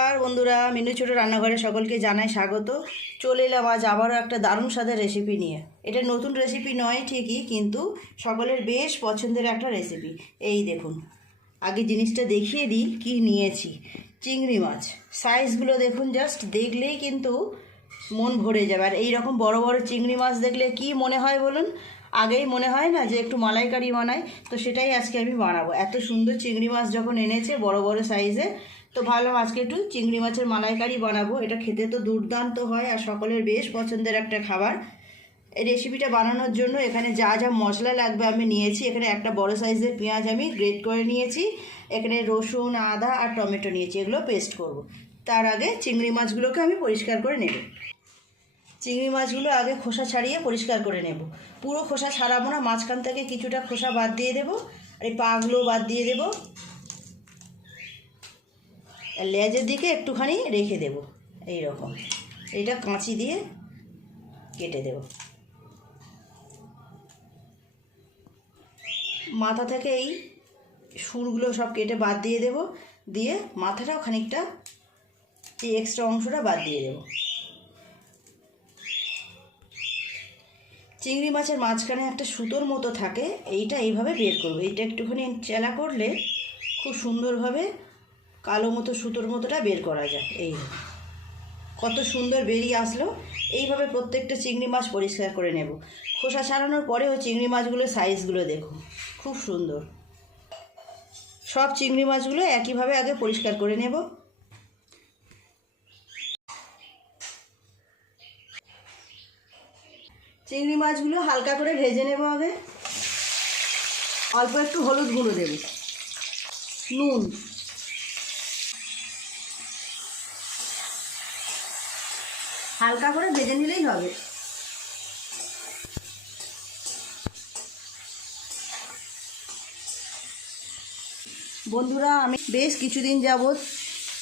নমস্কার বন্ধুরা, মিনু ছোটো রান্নাঘরে সকলকে জানাই স্বাগত। চলে এলাম আজ আবারও একটা দারুণ স্বাদের রেসিপি নিয়ে। এটা নতুন রেসিপি নয় ঠিকই, কিন্তু সকলের বেশ পছন্দের একটা রেসিপি। এই দেখুন, আগে জিনিসটা দেখিয়ে দিই কী নিয়েছি। চিংড়ি মাছ সাইজগুলো দেখুন, জাস্ট দেখলেই কিন্তু মন ভরে যাবে। আর এইরকম বড় বড় চিংড়ি মাছ দেখলে কি মনে হয় বলুন? আগেই মনে হয় না যে একটু মালাইকারি বানাই, তো সেটাই আজকে আমি বানাবো। এত সুন্দর চিংড়ি মাছ যখন এনেছে বড় বড় সাইজে, তো ভাবলাম আজকে একটু চিংড়ি মাছের মালাইকারি বানাবো। এটা খেতে তো দুর্দান্ত হয় আর সকলের বেশ পছন্দের একটা খাবার। এই রেসিপিটা বানানোর জন্য এখানে যা যা মশলা লাগবে আমি নিয়েছি। এখানে একটা বড় সাইজের পেঁয়াজ আমি গ্রেট করে নিয়েছি, এখানে রসুন, আদা আর টমেটো নিয়েছি, এগুলো পেস্ট করব। তার আগে চিংড়ি মাছগুলোকে আমি পরিষ্কার করে নেব। চিংড়ি মাছগুলো আগে খোসা ছাড়িয়ে পরিষ্কার করে নেব। পুরো খোসা ছাড়াবো না, মাঝখান থেকে কিছুটা খোসা বাদ দিয়ে দেবো, আর এই পাগুলো বাদ দিয়ে দেবো, আর লেজের দিকে একটুখানি রেখে দেব। এই রকম এটা কাঁচি দিয়ে কেটে দেব। মাথা থেকে এই সুরগুলো সব কেটে বাদ দিয়ে দেব, দিয়ে মাথাটাও খানিকটা, এই এক্সট্রা অংশটা বাদ দিয়ে দেব। চিংড়ি মাছের মাঝখানে একটা সুতোর মতো থাকে, এইটা এইভাবে বের করবো। এইটা একটুখানি চেলা করলে খুব সুন্দরভাবে কালো মতো সুতোর মতোটা বের করা যায়। এই কত সুন্দর বেরিয়ে আসলো। এইভাবে প্রত্যেকটা চিংড়ি মাছ পরিষ্কার করে নেব। খোসা ছাড়ানোর পরেও চিংড়ি মাছগুলোর সাইজগুলো দেখুন, খুব সুন্দর। সব চিংড়ি মাছগুলো একইভাবে আগে পরিষ্কার করে নেব। চিংড়ি মাছগুলো হালকা করে ভেজে নেব। আগে অল্প একটু হলুদ গুঁড়ো দেব, নুন, হালকা করে ভেজে নিলেই হবে। বন্ধুরা, আমি বেশ কিছুদিন যাবৎ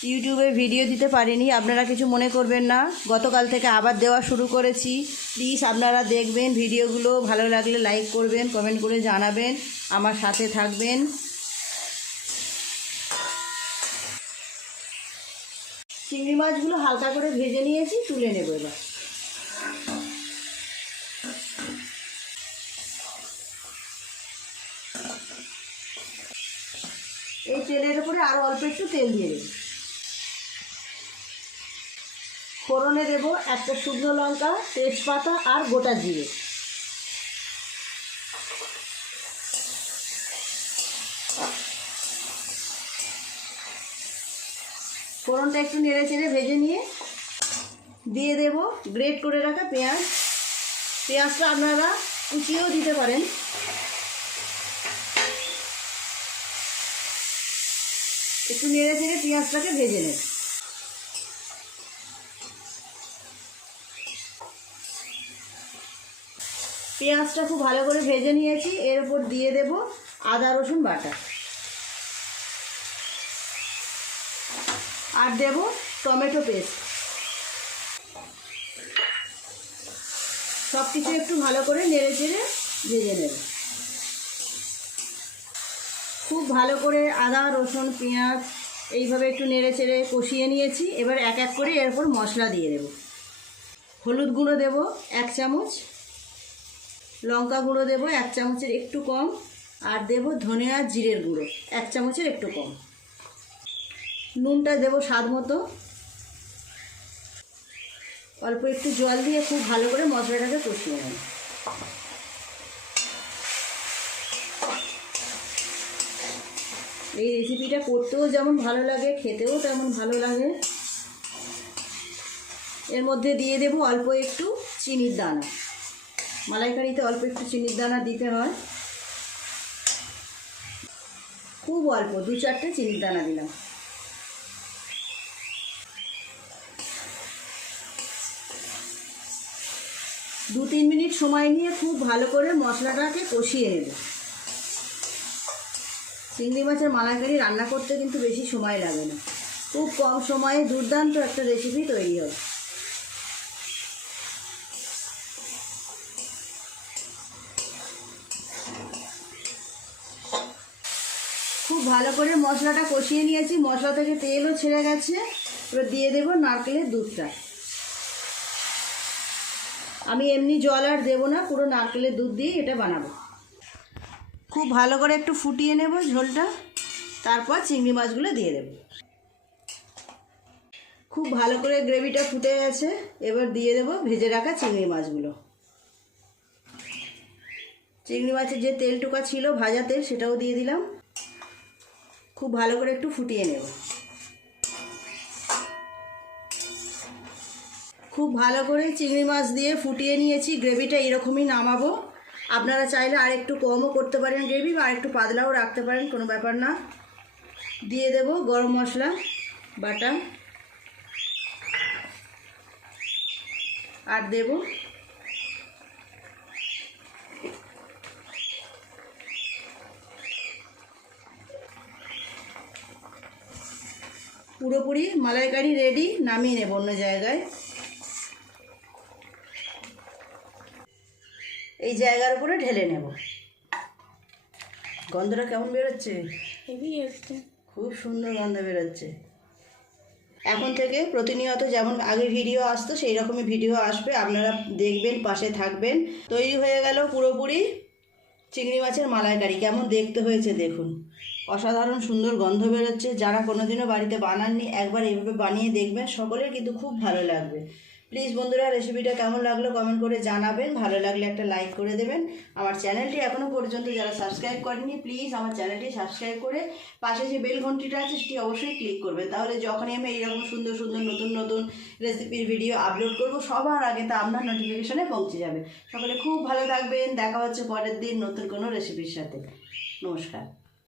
ইউটিউবে ভিডিও দিতে পারিনি, আপনারা কিছু মনে করবেন না। গতকাল থেকে আবার দেওয়া শুরু করেছি। প্লিজ আপনারা দেখবেন ভিডিওগুলো, ভালো লাগলে লাইক করবেন, কমেন্ট করে জানাবেন, আমার সাথে থাকবেন। চিংড়ি মাছগুলো হালকা করে ভেজে নিয়েছি, তুলে নেব এবার। এই তেলের উপরে আরও অল্প একটু তেল দিয়ে দেব। ফোড়নে দেব একটা শুকনো লঙ্কা, তেজপাতা আর গোটা জিরে। ফোড়নটা একটু নেড়ে চেড়ে ভেজে নিয়ে দিয়ে দেব গ্রেট করে রাখা পেঁয়াজ। পেঁয়াজটা আপনারা কুচিয়েও দিতে পারেন। একটু নেড়ে চেড়ে পেঁয়াজটাকে ভেজে নেব। পেঁয়াজটা খুব ভালো করে ভেজে নিয়েছি। এর উপর দিয়ে দেব আদা রসুন বাটা, আর দেব টমেটো পেস্ট। সব কিছু একটু ভালো করে নেড়ে চেড়ে ভেজে নেব। খুব ভালো করে আদা রসুন পেঁয়াজ এইভাবে একটু নেড়ে চেড়ে কষিয়ে নিয়েছি। এবার এক এক করে এর উপর মশলা দিয়ে দেব। হলুদ গুঁড়ো দেব 1 চামচ, লঙ্কা গুঁড়ো দেব 1 চামচের একটু কম, আর দেব ধনে আর জিরের গুঁড়ো 1 চামচের একটু কম। নুনটা দেব স্বাদ মতো। অল্প একটু জল দিয়ে খুব ভালো করে মশলাটাকে কষিয়ে নেব। এই রেসিপিটা করতেও যেমন ভালো লাগে, খেতেও তেমন ভালো লাগে। এর মধ্যে দিয়ে দেব অল্প একটু চিনির দানা। মালাইকারিতে অল্প একটু চিনির দানা দিতে হয়, খুব অল্প, 2-4টে চিনির দানা দিলাম। দু 3 মিনিট সময় নিয়ে খুব ভালো করে মশলাটাকে কষিয়ে নেব। চিংড়ি মাছের মালাইকারি রান্না করতে কিন্তু বেশি সময় লাগে না, খুব কম সময়ে দুর্দান্ত একটা রেসিপি তৈরি হবে। খুব ভালো করে মশলাটা কষিয়ে নিয়েছি, মশলা থেকে তেলও ছেড়ে গেছে। এবার দিয়ে দেবো নারকেলের দুধটা। আমি এমনি জল আর দেবো না, পুরো নারকেলের দুধ দিয়ে এটা বানাবো। খুব ভালো করে একটু ফুটিয়ে নেব ঝোলটা, তারপর চিংড়ি মাছগুলো দিয়ে দেব। খুব ভালো করে গ্রেভিটা ফুটে গেছে, এবার দিয়ে দেব ভেজে রাখা চিংড়ি মাছগুলো। চিংড়ি মাছের যে তেলটুকা ছিল ভাজা তেল, সেটাও দিয়ে দিলাম। খুব ভালো করে একটু ফুটিয়ে নেব। খুব ভালো করে চিংড়ি মাছ দিয়ে ফুটিয়ে নিয়েছি। গ্রেভিটা এরকমই নামাবো। আপনারা চাইলে আর একটু কমও করতে পারেন গ্রেভি, বা আর একটু পাতলাও রাখতে পারেন, কোনো ব্যাপার না। দিয়ে দেব গরম মশলা বাটা, আর দেব পুরোপুরি মালাইকারি রেডি। নামিয়ে নেব অন্য জায়গায়। এই জায়গার উপরে ঢেলে নেব। গন্ধটা কেমন বেরোচ্ছে? খুব সুন্দর গন্ধ বেরোচ্ছে। এখন থেকে প্রতিনিয়ত যেমন আগে ভিডিও আসতো সেই রকমই ভিডিও আসবে, আপনারা দেখবেন, পাশে থাকবেন। তৈরি হয়ে গেল পুরোপুরি চিংড়ি মাছের মালাইকারি। কেমন দেখতে হয়েছে দেখুন, অসাধারণ সুন্দর গন্ধ বেরোচ্ছে। যারা কোনোদিনও বাড়িতে বানাননি, একবার এইভাবে বানিয়ে দেখবেন, সকলের কিন্তু খুব ভালো লাগবে। প্লিজ বন্ধুরা, রেসিপিটা কেমন লাগলো কমেন্ট করে জানাবেন। ভালো লাগলে একটা লাইক করে দেবেন। আমার চ্যানেলটি এখনও পর্যন্ত যারা সাবস্ক্রাইব করেননি, প্লিজ আমার চ্যানেলটি সাবস্ক্রাইব করে পাশে যে বেল ঘন্টিটা আছে সেটি অবশ্যই ক্লিক করবেন। তাহলে যখনই আমি এইরকম সুন্দর সুন্দর নতুন নতুন রেসিপির ভিডিও আপলোড করব, সবার আগে তা আপনার নোটিফিকেশনে পৌঁছে যাবে। সকলে খুব ভালো থাকবেন। দেখা হচ্ছে পরের দিন নতুন কোনো রেসিপির সাথে। নমস্কার।